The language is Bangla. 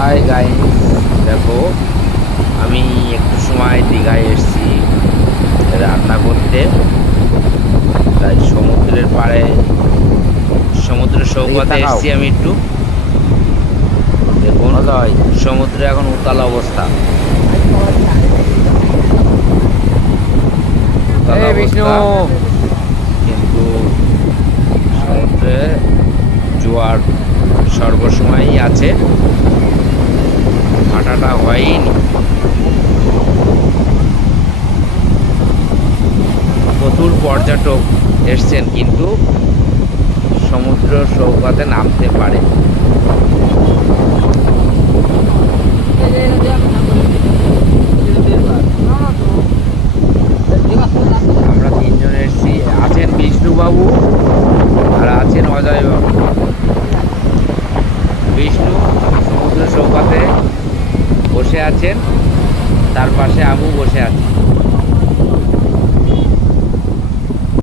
হাই গাইস, দেখো আমি একটু সময় দীঘায় এসেছি রান্না করতে। তাই সমুদ্রের পাড়ে সমুদ্রের সৈকতে এসেছি আমি একটু। দেখুন সমুদ্রে এখন উত্তাল অবস্থা, উত্তাল অবস্থা। কিন্তু সমুদ্রে জোয়ার সর্বসময়ই আছে, ভাটাটা হয়নি। প্রচুর পর্যটক এসছেন কিন্তু সমুদ্র সৈকতে নামতে পারে। আমরা তিনজন এসেছি, আছেন বিষ্ণুবাবু আর আছেন অজয়বাবু। বিষ্ণু সমুদ্র সৈকতে বসে আছেন, তার পাশে আবু বসে আছে।